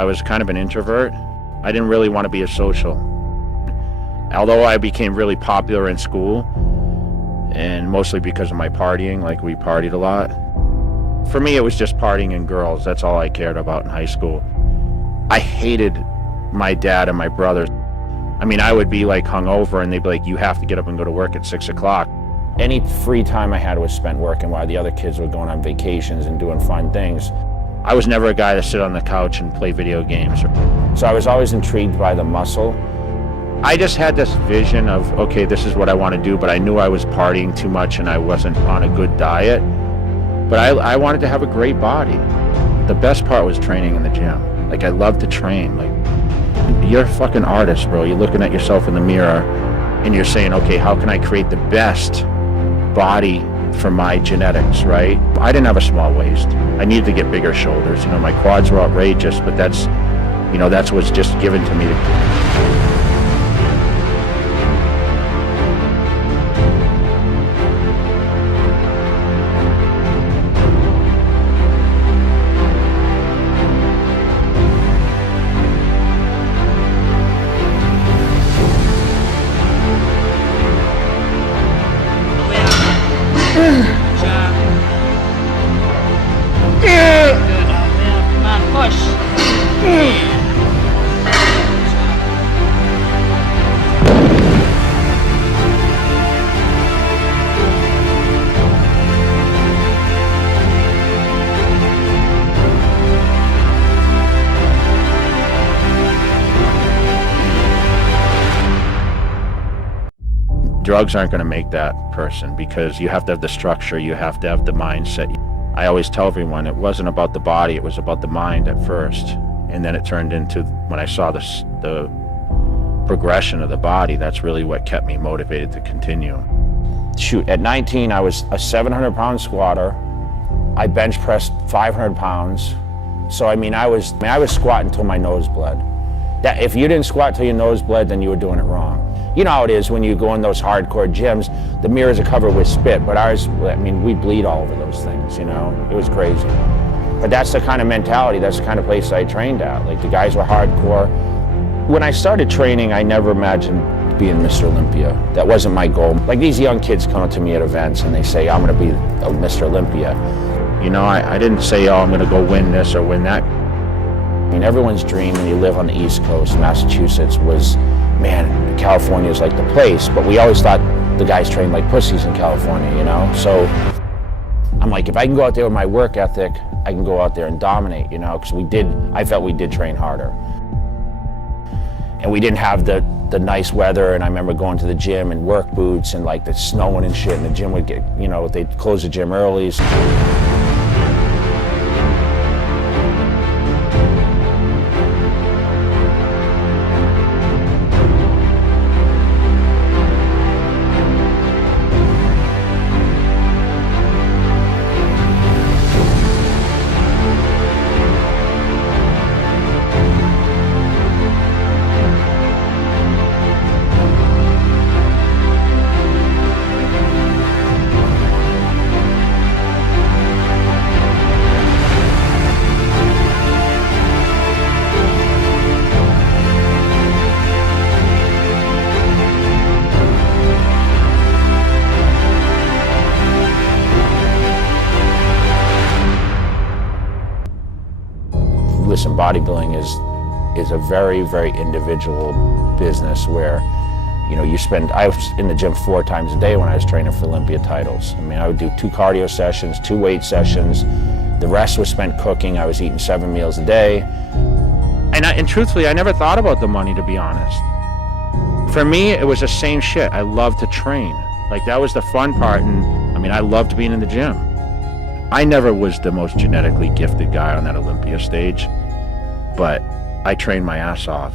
I was kind of an introvert. I didn't really want to be a social. Although I became really popular in school, and mostly because of my partying, like we partied a lot. For me, it was just partying and girls. That's all I cared about in high school. I hated my dad and my brothers. I mean, I would be like hungover and they'd be like, you have to get up and go to work at 6 o'clock. Any free time I had was spent working while the other kids were going on vacations and doing fun things. I was never a guy to sit on the couch and play video games. So I was always intrigued by the muscle. I just had this vision of, okay, this is what I want to do, but I knew I was partying too much and I wasn't on a good diet. But I wanted to have a great body. The best part was training in the gym. Like, I loved to train. Like, you're a fucking artist, bro. You're looking at yourself in the mirror and you're saying, okay, how can I create the best body for my genetics, right? I didn't have a small waist. I needed to get bigger shoulders. You know, my quads were outrageous, but that's, you know, that's what's just given to me. Drugs aren't going to make that person, because you have to have the structure, you have to have the mindset. I always tell everyone it wasn't about the body, it was about the mind at first. And then it turned into, when I saw the progression of the body, that's really what kept me motivated to continue. Shoot, at 19, I was a 700-pound squatter. I bench pressed 500 pounds. So I was squatting till my nose bled. That, if you didn't squat till your nose bled, then you were doing it wrong. You know how it is when you go in those hardcore gyms, the mirrors are covered with spit, but ours, I mean, we bleed all over those things, you know? It was crazy. But that's the kind of mentality, that's the kind of place I trained at. Like, the guys were hardcore. When I started training, I never imagined being Mr. Olympia. That wasn't my goal. Like, these young kids come up to me at events and they say, I'm gonna be a Mr. Olympia. You know, I didn't say, oh, I'm gonna go win this or win that. I mean, everyone's dream when you live on the East Coast, Massachusetts, was, man, California is like the place, but we always thought the guys trained like pussies in California, you know? So I'm like, if I can go out there with my work ethic, I can go out there and dominate, you know? Because I felt we did train harder. And we didn't have the nice weather, and I remember going to the gym in work boots and like the snowing and shit, and the gym would get, you know, they'd close the gym early. Listen, bodybuilding is a very, very individual business where, you know, I was in the gym 4 times a day when I was training for Olympia titles. I mean, I would do 2 cardio sessions, 2 weight sessions. The rest was spent cooking. I was eating 7 meals a day. And truthfully, I never thought about the money, to be honest. For me, it was the same shit. I loved to train. Like, that was the fun part, and I mean, I loved being in the gym. I never was the most genetically gifted guy on that Olympia stage, but I trained my ass off.